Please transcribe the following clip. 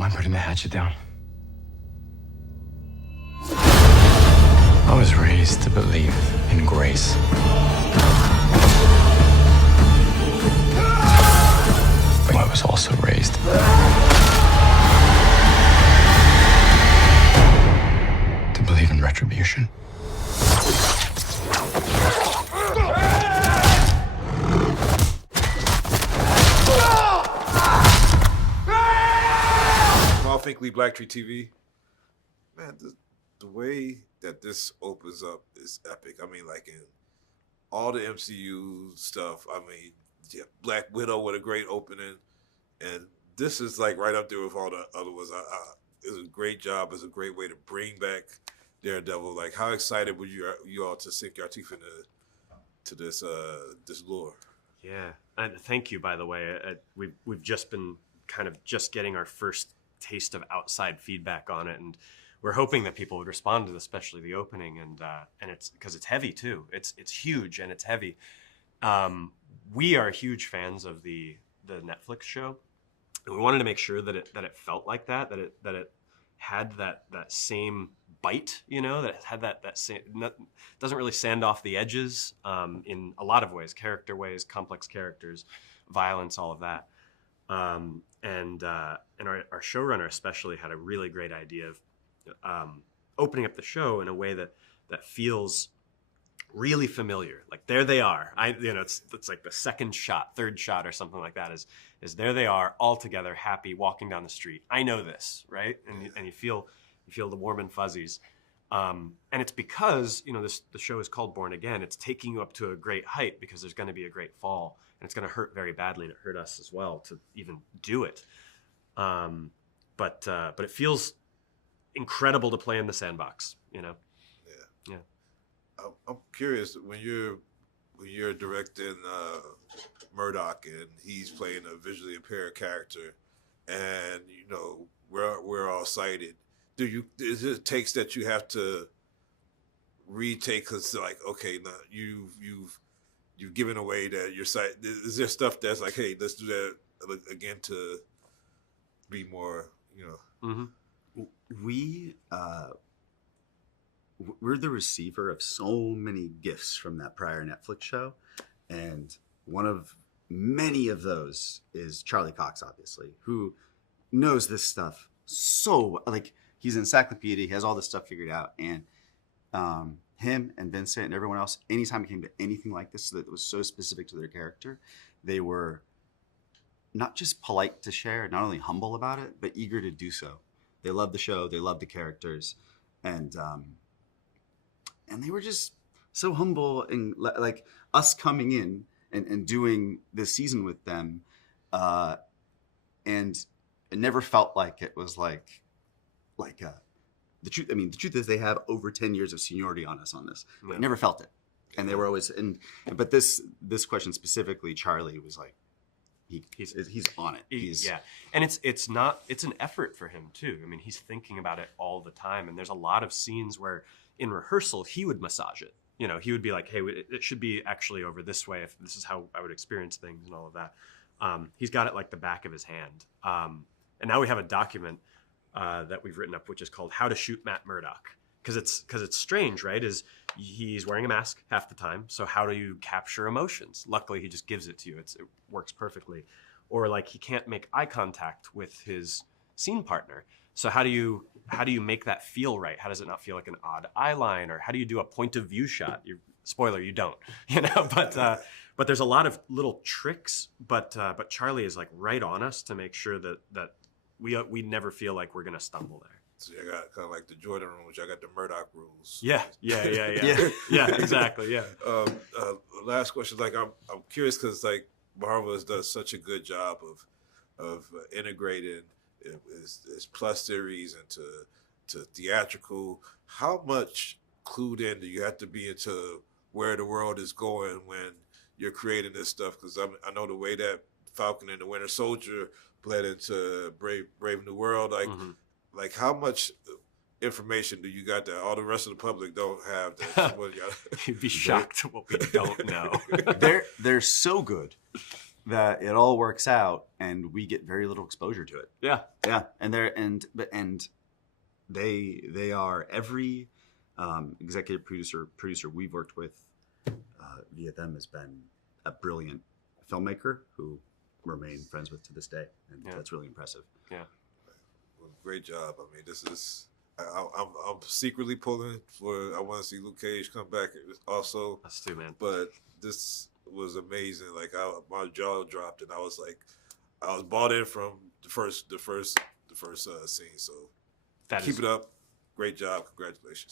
mind putting the hatchet down? I was raised to believe in grace. But I was also raised to believe in retribution. Finkley, BLACKTREE TV. Man, the way that this opens up is epic. I mean, like in all the MCU stuff, I mean, yeah, Black Widow with a great opening, and this is like right up there with all the other ones. It's a great job. It's a great way to bring back Daredevil. Like, how excited were you all to sink your teeth into this lore? Yeah, and thank you, by the way. We've just been kind of just getting our first taste of outside feedback on it, and we're hoping that people would respond to, especially the opening, and it's because it's heavy too. It's huge and it's heavy. We are huge fans of the Netflix show, and we wanted to make sure that it felt like that it had that same bite, you know, that it had that same, doesn't really sand off the edges in a lot of ways, character ways, complex characters, violence, all of that. And our showrunner especially had a really great idea of opening up the show in a way that feels really familiar. Like, there they are. It's like the second shot, third shot, or something like that. Is there they are, all together, happy, walking down the street. I know this, right? And you feel the warm and fuzzies. And it's because the show is called Born Again. It's taking you up to a great height because there's going to be a great fall. And it's going to hurt very badly, and it hurt us as well to even do it. But it feels incredible to play in the sandbox, you know? Yeah. I'm curious, when you're directing Murdoch and he's playing a visually impaired character, and we're all sighted. Is it takes that you have to retake, because like, okay, now you've given away that your sight? Is there stuff that's like, hey, let's do that again to be more, Mm-hmm. We're the receiver of so many gifts from that prior Netflix show, and one of many of those is Charlie Cox, obviously, who knows this stuff so, like, he's an encyclopedia. He has all this stuff figured out, and him and Vincent and everyone else, anytime it came to anything like this that was so specific to their character, they were not just polite to share, not only humble about it, but eager to do so. They loved the show, they loved the characters, and they were just so humble, and like us coming in and doing this season with them, and it never felt like it was like the truth. I mean, the truth is they have over 10 years of seniority on us on this. Yeah. I never felt it, and they were always but this question specifically, Charlie was like, he's on it. And it's an effort for him too. I mean, he's thinking about it all the time, and there's a lot of scenes where in rehearsal he would massage it. He would be like, hey, it should be actually over this way if this is how I would experience things and all of that. He's got it like the back of his hand. And now we have a document that we've written up, which is called How to Shoot Matt Murdock. Because it's strange, right? He's wearing a mask half the time. So how do you capture emotions? Luckily, he just gives it to you. It works perfectly. Or like, he can't make eye contact with his scene partner. So how do you make that feel right? How does it not feel like an odd eye line? Or how do you do a point of view shot? Spoiler, you don't. But there's a lot of little tricks. But Charlie is like right on us to make sure that we never feel like we're gonna stumble there. So I got kind of like the Jordan rules. I got the Murdoch rules. Yeah, exactly. Yeah. Last question. Like, I'm curious because like Marvel does such a good job of integrating its plus series into theatrical. How much clued in do you have to be into where the world is going when you're creating this stuff? Because I know the way that Falcon and the Winter Soldier bled into Brave New World, like. Mm-hmm. Like, how much information do you got that all the rest of the public don't have? That You'd be shocked at what we don't know. They're so good that it all works out and we get very little exposure to it. Yeah. Yeah, and they are every executive producer we've worked with via them has been a brilliant filmmaker who remain friends with to this day, and that's really impressive. Yeah. Well, great job. I mean, this is. I'm secretly pulling for. I want to see Luke Cage come back also. Us too, man. But this was amazing. Like my jaw dropped, and I was bought in from the first scene. So keep it up. Great job. Congratulations.